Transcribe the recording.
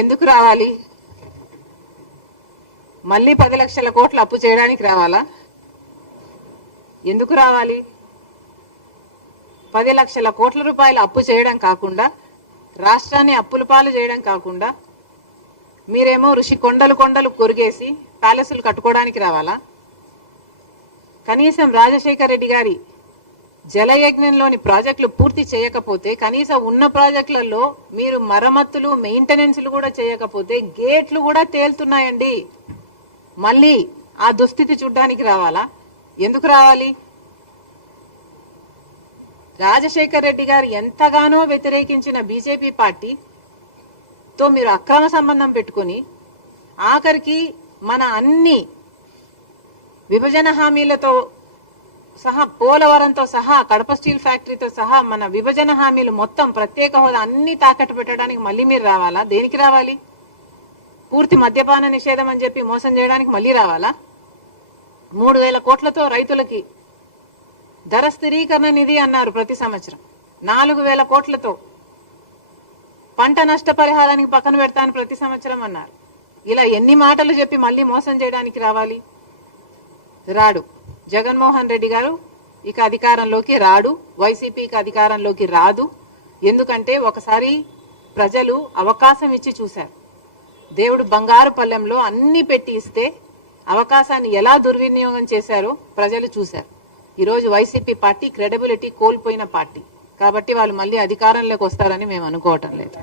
ఎందుకు రావాలి? మళ్ళీ 10 లక్షల కోట్లు అప్పు చేయడానికి రావాలా? ఎందుకు రావాలి? 10 లక్షల కోట్ల రూపాయలు అప్పు చేయడం కాకుండా, రాష్ట్రాన్ని అప్పుల పాలు చేయడం కాకుండా, మీరేమో ఋషి కొండలు కొండలు కొరిగేసి ప్యాలెస్లు కట్టుకోవడానికి రావాలా? కనీసం రాజశేఖర్ రెడ్డి గారి జలయజ్ఞంలోని ప్రాజెక్టులు పూర్తి చేయకపోతే, కనీసం ఉన్న ప్రాజెక్టులలో మీరు మరమ్మతులు మెయింటెనెన్స్లు కూడా చేయకపోతే గేట్లు కూడా తేలుతున్నాయండి. మళ్ళీ ఆ దుస్థితి చూడ్డానికి రావాలా? ఎందుకు రావాలి? రాజశేఖర్ రెడ్డి గారు ఎంతగానో వ్యతిరేకించిన బీజేపీ పార్టీతో మీరు అక్రమ సంబంధం పెట్టుకుని ఆఖరికి మన అన్ని విభజన హామీలతో సహా, పోలవరంతో సహా, కడప స్టీల్ ఫ్యాక్టరీతో సహా మన విభజన హామీలు మొత్తం, ప్రత్యేక హోదా అన్ని తాకట్టు పెట్టడానికి మళ్ళీ మీరు రావాలా? దేనికి రావాలి? పూర్తి మద్యపాన నిషేధం అని చెప్పి మోసం చేయడానికి మళ్ళీ రావాలా? 3,000 కోట్లతో రైతులకి ధర స్థిరీకరణ నిధి అన్నారు ప్రతి సంవత్సరం. 4,000 కోట్లతో పంట నష్టపరిహారానికి పక్కన పెడతాను ప్రతి సంవత్సరం అన్నారు. ఇలా ఎన్ని మాటలు చెప్పి మళ్ళీ మోసం చేయడానికి రావాలి? రాడు. జగన్మోహన్ రెడ్డి గారు ఇక అధికారంలోకి రాడు, వైసీపీకి అధికారంలోకి రాదు. ఎందుకంటే ఒకసారి ప్రజలు అవకాశం ఇచ్చి చూశారు. దేవుడు బంగారు పల్లెంలో అన్ని పెట్టి ఇస్తే అవకాశాన్ని ఎలా దుర్వినియోగం చేశారో ప్రజలు చూశారు. ఈరోజు వైసీపీ పార్టీ క్రెడిబిలిటీ కోల్పోయిన పార్టీ. కాబట్టి వాళ్ళు మళ్ళీ అధికారంలోకి వస్తారని మేము అనుకోవటం లేదు.